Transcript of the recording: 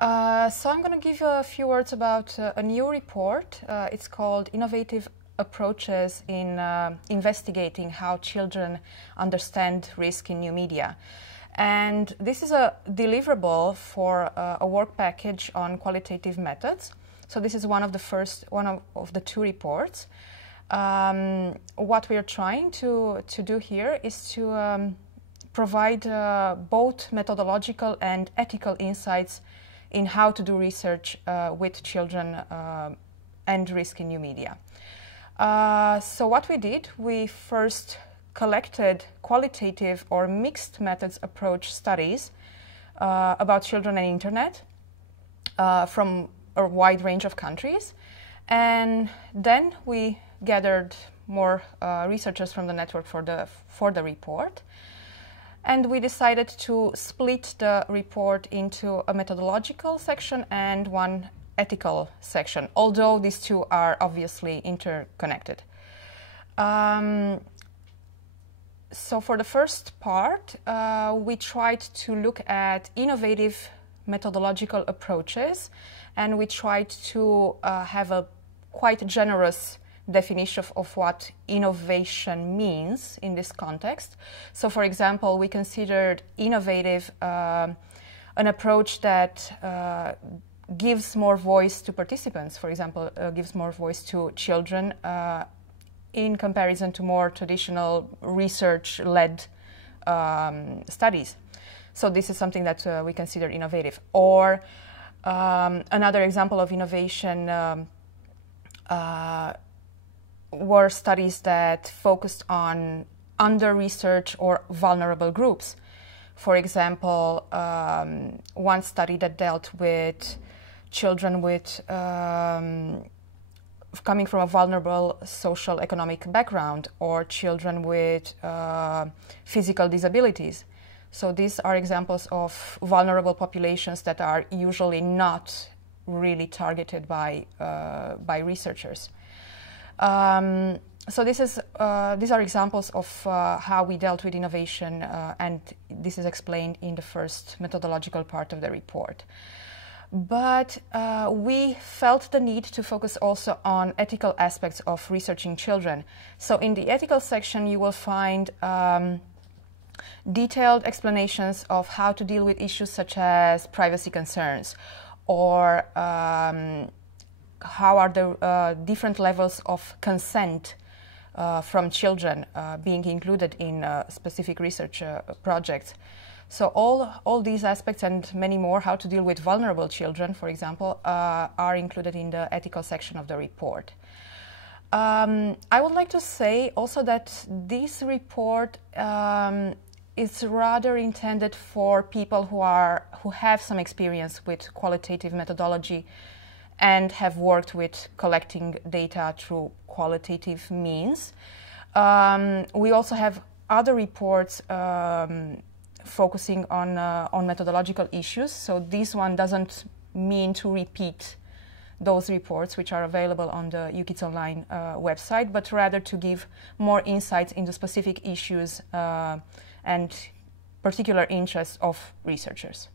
So I'm going to give you a few words about a new report. It's called Innovative Approaches in Investigating How Children Understand Risk in New Media. And this is a deliverable for a work package on qualitative methods. So this is one of the two reports. What we are trying to do here is to provide both methodological and ethical insights in how to do research with children and risk in new media. So what we did, we first collected qualitative or mixed methods approach studies about children and internet from a wide range of countries. And then we gathered more researchers from the network for the report. And we decided to split the report into a methodological section and one ethical section, although these two are obviously interconnected. So for the first part, we tried to look at innovative methodological approaches, and we tried to have a quite generous definition of what innovation means in this context. So for example, we considered innovative an approach that gives more voice to participants, for example, gives more voice to children in comparison to more traditional research-led studies. So this is something that we consider innovative. Or another example of innovation were studies that focused on under-researched or vulnerable groups. For example, one study that dealt with children with coming from a vulnerable social economic background, or children with physical disabilities. So these are examples of vulnerable populations that are usually not really targeted by researchers. So these are examples of how we dealt with innovation, and this is explained in the first methodological part of the report. But we felt the need to focus also on ethical aspects of researching children. So in the ethical section, you will find detailed explanations of how to deal with issues such as privacy concerns, or how are the different levels of consent from children being included in specific research projects. So all these aspects and many more, how to deal with vulnerable children, for example, are included in the ethical section of the report. I would like to say also that this report is rather intended for people who have some experience with qualitative methodology and have worked with collecting data through qualitative means. We also have other reports focusing on methodological issues. So this one doesn't mean to repeat those reports which are available on the UKIDS Online website, but rather to give more insights into specific issues and particular interests of researchers.